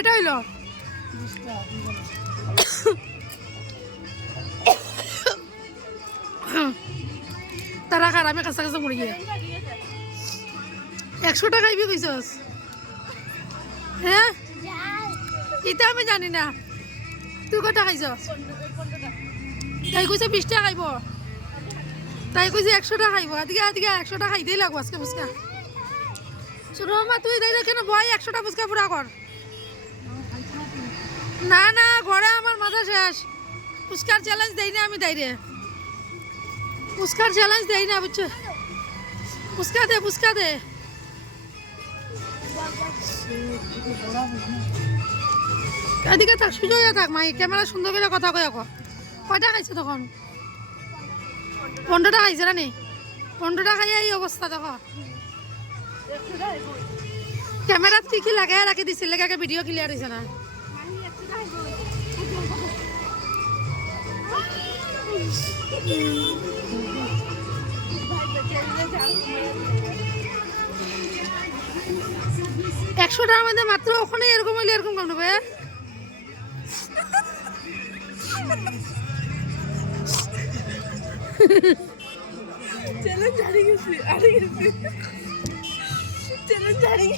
কয়টা হইল? তারা খার আমি কাছা কাছা মরে গিয়ে 100 টাকা খাইবি কইছস? হ্যাঁ এটা আমি জানি না। তুই কটা খাইছস? তাই কইছে 20 টাকা খাইব, তাই কইছে 100 টাকা খাইব। আদিকে আদিকে 100 টাকা খাইতেই লাগবো আজকে ফুচকা। সুরমা তুই তাই কেন বয় 100 টাকা ফুচকা পুরা কর। না না ঘরে আমার মাথা শেষ। ফুচকার চ্যালেঞ্জ দেই না আমি, তাইরে ফুচকার চ্যালেঞ্জ দেই না বুঝছো। ফুচকা দে ফুচকা দে। এদিকে থাক সুযোগ থাক মাই, ক্যামেরা সুন্দর করে কথা কয়ে কর। কয়টা খাইছে তখন? 15টা খাইছে না নি? 15টা খাইয়ে এই অবস্থা দেখো। ক্যামেরাত কি কি লাগাই রাখি দিছিল, লেগে ভিডিও ক্লিয়ার হয়েছে না। একশো টাকার মধ্যে মাত্র ওখানে এরকম হইলে এরকম কম নেবে। চ্যালেঞ্জ হারিয়ে গেছি, হারিয়ে গেছি, চ্যালেঞ্জ হারিয়ে